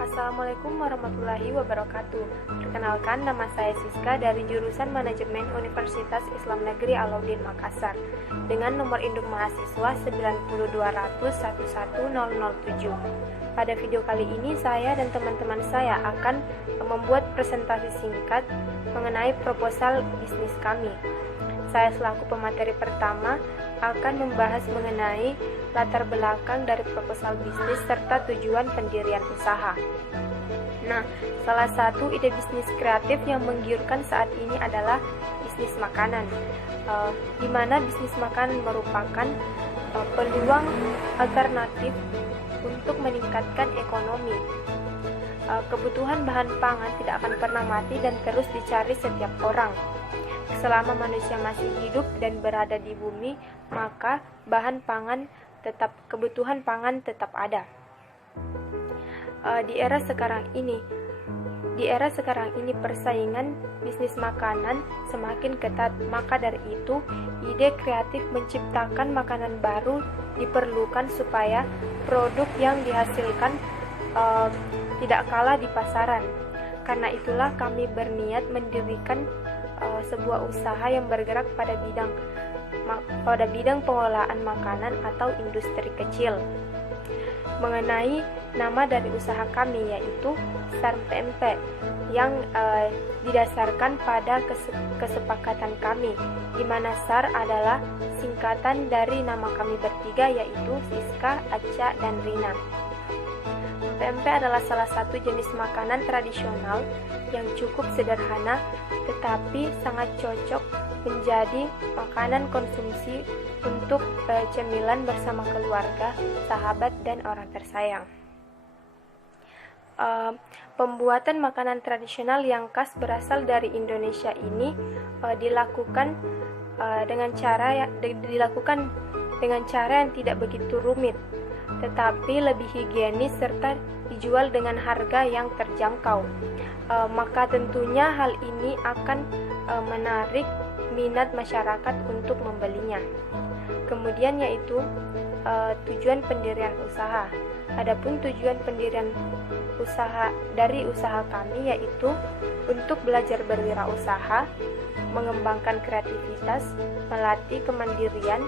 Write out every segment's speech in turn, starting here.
Assalamualaikum warahmatullahi wabarakatuh. Perkenalkan, nama saya Siska dari jurusan Manajemen Universitas Islam Negeri Alauddin Makassar dengan nomor induk mahasiswa 90200111007. Pada video kali ini saya dan teman-teman saya akan membuat presentasi singkat mengenai proposal bisnis kami. Saya selaku pemateri pertama akan membahas mengenai latar belakang dari proposal bisnis serta tujuan pendirian usaha. Nah, salah satu ide bisnis kreatif yang menggiurkan saat ini adalah bisnis makanan, di mana bisnis makanan merupakan peluang alternatif untuk meningkatkan ekonomi. Kebutuhan bahan pangan tidak akan pernah mati dan terus dicari setiap orang. Selama manusia masih hidup dan berada di bumi, maka kebutuhan pangan tetap ada. Di era sekarang ini persaingan bisnis makanan semakin ketat, maka dari itu ide kreatif menciptakan makanan baru diperlukan supaya produk yang dihasilkan tidak kalah di pasaran. Karena itulah kami berniat mendirikan sebuah usaha yang bergerak pada bidang pengolahan makanan atau industri kecil. Mengenai nama dari usaha kami, yaitu SAR PMP, yang didasarkan pada kesepakatan kami, di mana SAR adalah singkatan dari nama kami bertiga, yaitu Siska, Aca, dan Rina. PMP adalah salah satu jenis makanan tradisional yang cukup sederhana tetapi sangat cocok menjadi makanan konsumsi untuk cemilan bersama keluarga, sahabat, dan orang tersayang. Pembuatan makanan tradisional yang khas berasal dari Indonesia ini dilakukan dengan cara yang tidak begitu rumit, tetapi lebih higienis serta dijual dengan harga yang terjangkau. Maka tentunya hal ini akan menarik minat masyarakat untuk membelinya. Kemudian yaitu tujuan pendirian usaha. Adapun tujuan pendirian usaha dari usaha kami yaitu untuk belajar berwirausaha, mengembangkan kreativitas, melatih kemandirian,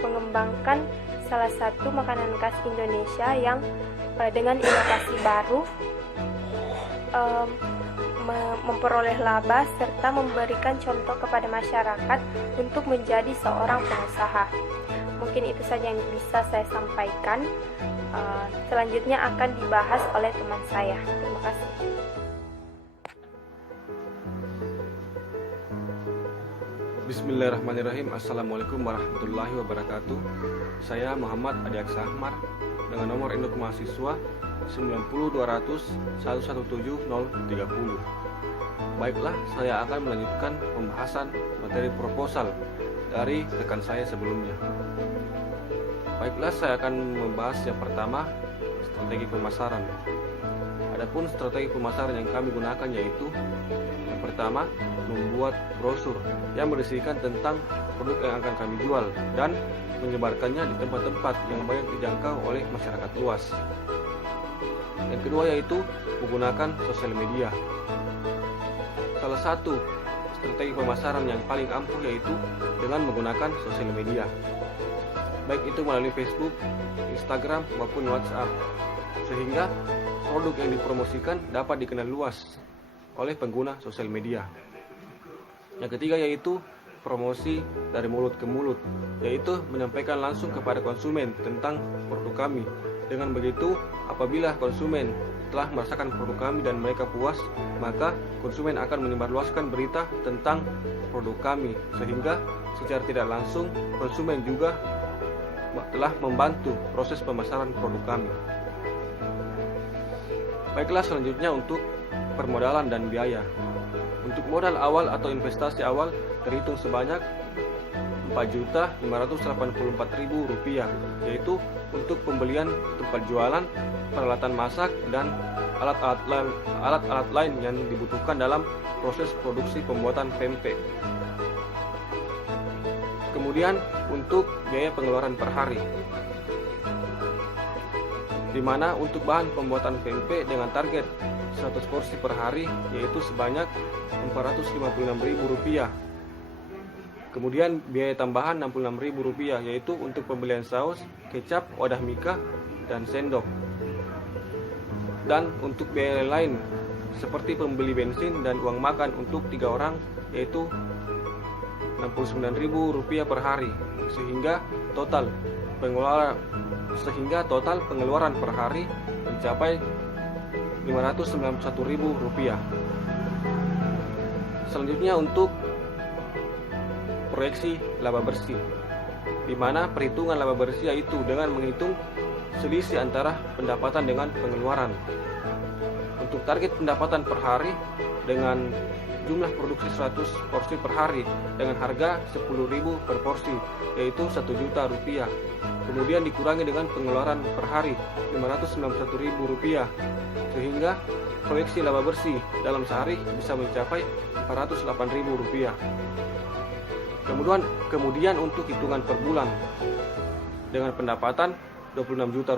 mengembangkan salah satu makanan khas Indonesia yang dengan inovasi baru, memperoleh laba serta memberikan contoh kepada masyarakat untuk menjadi seorang pengusaha. Mungkin itu saja yang bisa saya sampaikan. Selanjutnya akan dibahas oleh teman saya. Terima kasih. Bismillahirrahmanirrahim. Assalamualaikum warahmatullahi wabarakatuh. Saya Muhammad Adi Aksa Ahmar dengan nomor induk mahasiswa 90200117030. Baiklah, saya akan melanjutkan pembahasan materi proposal dari rekan saya sebelumnya. Baiklah, saya akan membahas yang pertama, strategi pemasaran. Adapun strategi pemasaran yang kami gunakan yaitu yang pertama, membuat brosur yang berisikan tentang produk yang akan kami jual dan menyebarkannya di tempat-tempat yang banyak dijangkau oleh masyarakat luas. Yang kedua yaitu menggunakan sosial media. Salah satu strategi pemasaran yang paling ampuh yaitu dengan menggunakan sosial media, baik itu melalui Facebook, Instagram maupun WhatsApp, sehingga produk yang dipromosikan dapat dikenal luas oleh pengguna sosial media. Yang ketiga yaitu promosi dari mulut ke mulut, yaitu menyampaikan langsung kepada konsumen tentang produk kami. Dengan begitu, apabila konsumen telah merasakan produk kami dan mereka puas, maka konsumen akan menyebarluaskan berita tentang produk kami, sehingga secara tidak langsung konsumen juga telah membantu proses pemasaran produk kami. Baiklah, selanjutnya untuk permodalan dan biaya. Untuk modal awal atau investasi awal terhitung sebanyak Rp4.584.000, yaitu untuk pembelian tempat jualan, peralatan masak, dan alat-alat lain yang dibutuhkan dalam proses produksi pembuatan pempek. Kemudian untuk biaya pengeluaran per hari, di mana untuk bahan pembuatan pempek dengan target 100 porsi per hari yaitu sebanyak Rp456.000. Kemudian biaya tambahan Rp66.000 yaitu untuk pembelian saus, kecap, wadah mika, dan sendok. Dan untuk biaya lain seperti pembeli bensin dan uang makan untuk 3 orang yaitu Rp69.000 per hari, sehingga total pengeluaran per hari mencapai Rp591.000. Selanjutnya untuk proyeksi laba bersih, di mana perhitungan laba bersih yaitu dengan menghitung selisih antara pendapatan dengan pengeluaran. Untuk target pendapatan per hari dengan jumlah produksi 100 porsi per hari dengan harga Rp10.000 per porsi yaitu Rp1 juta. Kemudian dikurangi dengan pengeluaran per hari Rp591.000 sehingga proyeksi laba bersih dalam sehari bisa mencapai Rp408.000. Kemudian untuk hitungan per bulan dengan pendapatan Rp26 juta,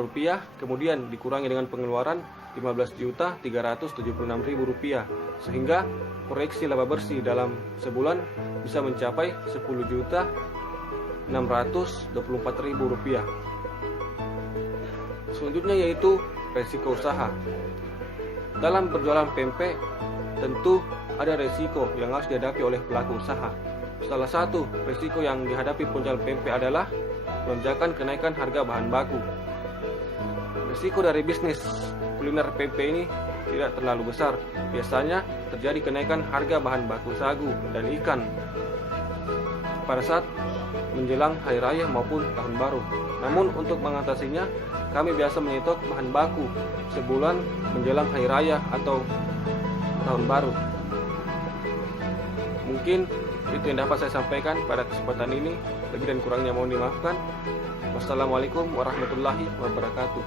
kemudian dikurangi dengan pengeluaran Rp15.376.000 sehingga proyeksi laba bersih dalam sebulan bisa mencapai Rp10.624.000. Selanjutnya yaitu resiko usaha. Dalam berjualan pempek tentu ada resiko yang harus dihadapi oleh pelaku usaha. Salah satu risiko yang dihadapi penjual pempek adalah lonjakan kenaikan harga bahan baku. Risiko dari bisnis kuliner pempek ini tidak terlalu besar. Biasanya terjadi kenaikan harga bahan baku sagu dan ikan pada saat menjelang hari raya maupun tahun baru. Namun untuk mengatasinya, kami biasa menyetok bahan baku sebulan menjelang hari raya atau tahun baru. Mungkin itu yang dapat saya sampaikan pada kesempatan ini. Lebih dan kurangnya mohon dimaafkan. Wassalamualaikum warahmatullahi wabarakatuh.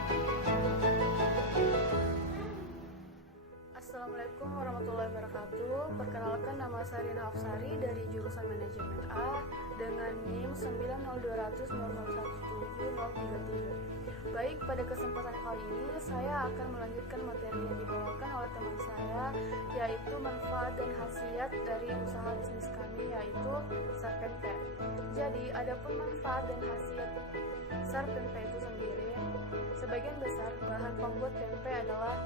Assalamualaikum warahmatullahi wabarakatuh. Perkenalkan, nama saya Rina Hafsari dari jurusan Manajemen A dengan NIM 90210017033. Baik, pada kesempatan kali ini saya akan melanjutkan materi yang dibawakan oleh teman saya, yaitu manfaat dan khasiat dari usaha bisnis kami, yaitu SAR Pempek. Jadi, adapun manfaat dan khasiat SAR Pempek itu sendiri, sebagian besar bahan pembuat pempek adalah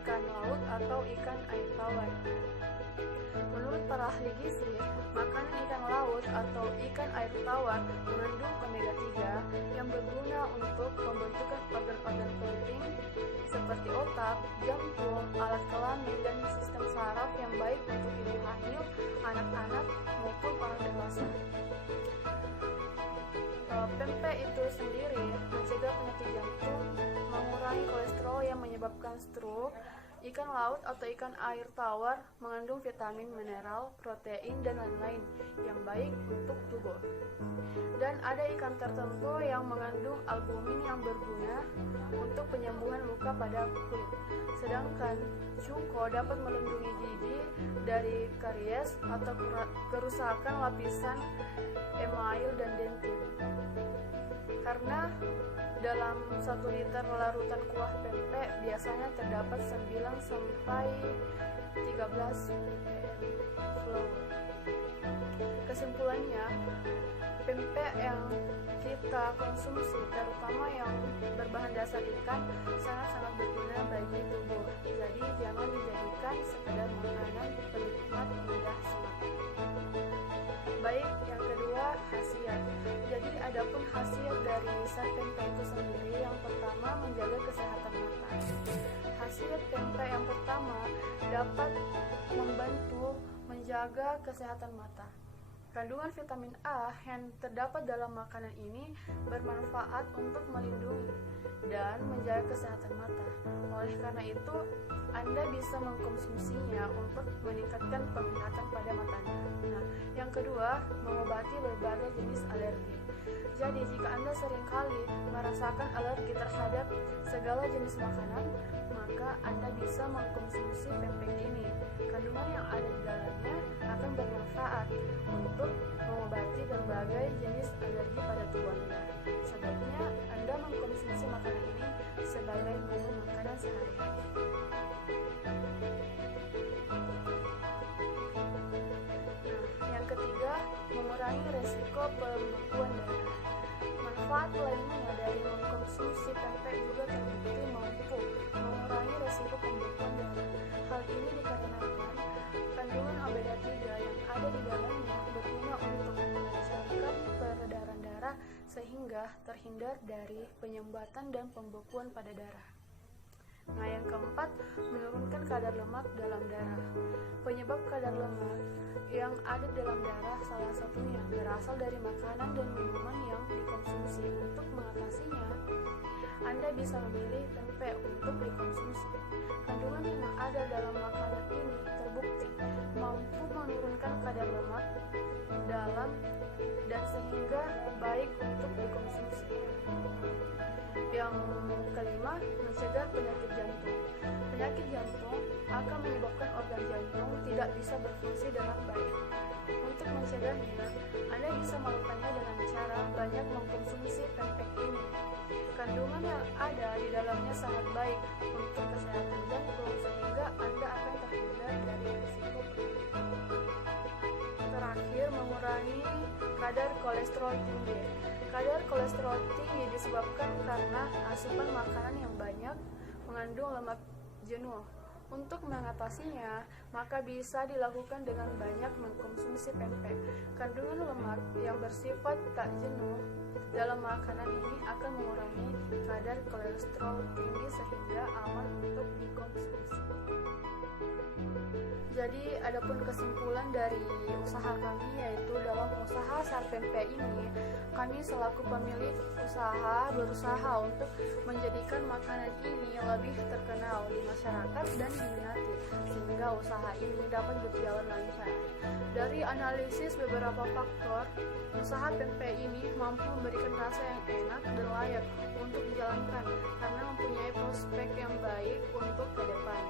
ikan laut atau ikan air tawar. Menurut para ahli gizi, makanan ikan laut atau ikan air tawar mengandung omega 3 yang berguna untuk pembentukan organ-organ penting seperti otak, jantung, alat kelamin, dan sistem saraf yang baik untuk ibu hamil, anak-anak, maupun orang dewasa. Pempek itu sendiri mencegah penyakit jantung, mengurangi kolesterol yang menyebabkan stroke. Ikan laut atau ikan air tawar mengandung vitamin, mineral, protein, dan lain-lain yang baik untuk tubuh. Dan ada ikan tertentu yang mengandung albumin yang berguna untuk penyembuhan luka pada kulit. Sedangkan cuko dapat melindungi gigi dari karies atau kerusakan lapisan email dan dentin. Karena dalam 1 liter larutan kuah pempek biasanya terdapat 9 sampai 13 flour. Kesimpulannya, pempek yang kita konsumsi, terutama yang berbahan dasar ikan, sangat-sangat berguna bagi tubuh. Jadi jangan dijadikan sekedar makanan penikmat lidah semata. Baik, yang kedua, khasiat. Jadi adapun khasiat dari SAR Pempek itu sendiri, yang pertama menjaga kesehatan mata. Khasiat pempek yang pertama dapat membantu menjaga kesehatan mata. Kandungan vitamin A yang terdapat dalam makanan ini bermanfaat untuk melindungi dan menjaga kesehatan mata. Oleh karena itu, Anda bisa mengkonsumsinya untuk meningkatkan penglihatan pada mata Anda. Nah, yang kedua, mengobati berbagai jenis alergi. Jadi, jika Anda seringkali merasakan alergi terhadap segala jenis makanan, maka Anda bisa mengkonsumsi pempek ini. Kandungan yang ada di dalamnya akan bermanfaat untuk mengobati berbagai jenis alergi pada tubuh Anda. Sebaiknya Anda mengkonsumsi makanan ini sebagai menu makanan sehari-hari. Nah, yang ketiga, mengurangi resiko pembekuan darah. Manfaat lainnya dari mengkonsumsi pempek juga terbukti mampu mengurangi resiko pembekuan darah. Hal ini dikarenakan kandungan omega 3 yang ada di dalamnya berguna untuk melancarkan peredaran darah sehingga terhindar dari penyumbatan dan pembekuan pada darah. Nah, yang keempat, menurunkan kadar lemak dalam darah. Penyebab kadar lemak yang ada dalam darah salah satunya berasal dari makanan dan minuman yang dikonsumsi. Untuk mengatasinya, Anda bisa memilih pempek untuk dikonsumsi. Kandungan yang ada dalam makanan ini terbukti mampu menurunkan kadar lemak dalam dan sehingga baik untuk dikonsumsi. Yang kelima, mencegah penyakit jantung. Penyakit jantung akan menyebabkan organ jantung tidak bisa berfungsi dengan baik. Untuk mencegahnya, Anda bisa melakukannya dengan cara banyak mengkonsumsi pempek ini. Kandungan yang ada di dalamnya sangat baik untuk kesehatan jantung sehingga Anda akan terhindar dari risiko penyakit. Terakhir, mengurangi kadar kolesterol tinggi. Kadar kolesterol tinggi disebabkan karena asupan makanan yang banyak mengandung lemak jenuh. Untuk mengatasinya, maka bisa dilakukan dengan banyak mengkonsumsi pempek. Kandungan lemak yang bersifat tak jenuh dalam makanan ini akan mengurangi kadar kolesterol tinggi sehingga aman untuk dikonsumsi. Jadi, adapun kesimpulan dari usaha kami yaitu dalam usaha sar pempek ini, kami selaku pemilik usaha berusaha untuk menjadikan makanan ini lebih terkenal di masyarakat dan diminati sehingga usaha ini dapat berjalan lancar. Dari analisis beberapa faktor, usaha pempek ini mampu memberikan rasa yang enak dan layak untuk dijalankan karena mempunyai prospek yang baik untuk ke depan.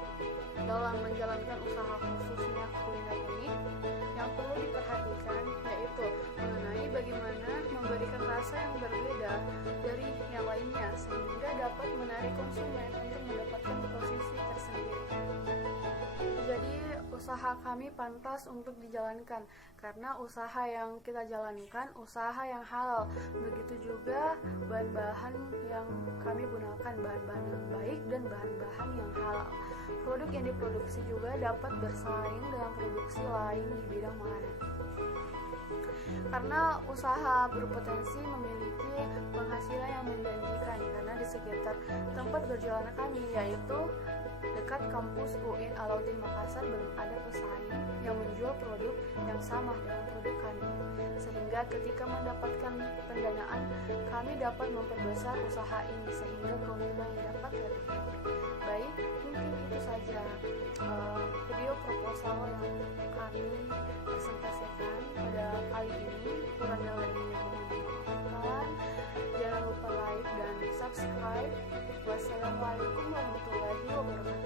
Dalam menjalankan usaha khususnya kuliner ini, yang perlu diperhatikan yaitu mengenai bagaimana memberikan rasa yang berbeda dari yang lainnya sehingga dapat menarik konsumen untuk mendapatkan posisi tersendiri. Jadi usaha kami pantas untuk dijalankan karena usaha yang kita jalankan usaha yang halal. Begitu juga bahan-bahan yang kami gunakan bahan-bahan yang baik dan bahan-bahan yang halal. Produk yang diproduksi juga dapat bersaing dengan produksi lain di bidang makanan. Karena usaha berpotensi memiliki penghasilan yang menjanjikan karena di sekitar tempat berjualan kami yaitu dekat kampus UIN Alauddin Makassar belum ada pesaing yang menjual produk yang sama dengan produk kami. Sehingga ketika mendapatkan pendanaan, kami dapat memperbesar usaha ini sehingga keuntungan yang dapat lebih banyak. Baik, mungkin itu saja video proposal yang kami presentasikan pada kali ini. Kurang dan lebihnya mohon dimaafkan. Jangan lupa like dan subscribe. Wassalamualaikum warahmatullahi wabarakatuh.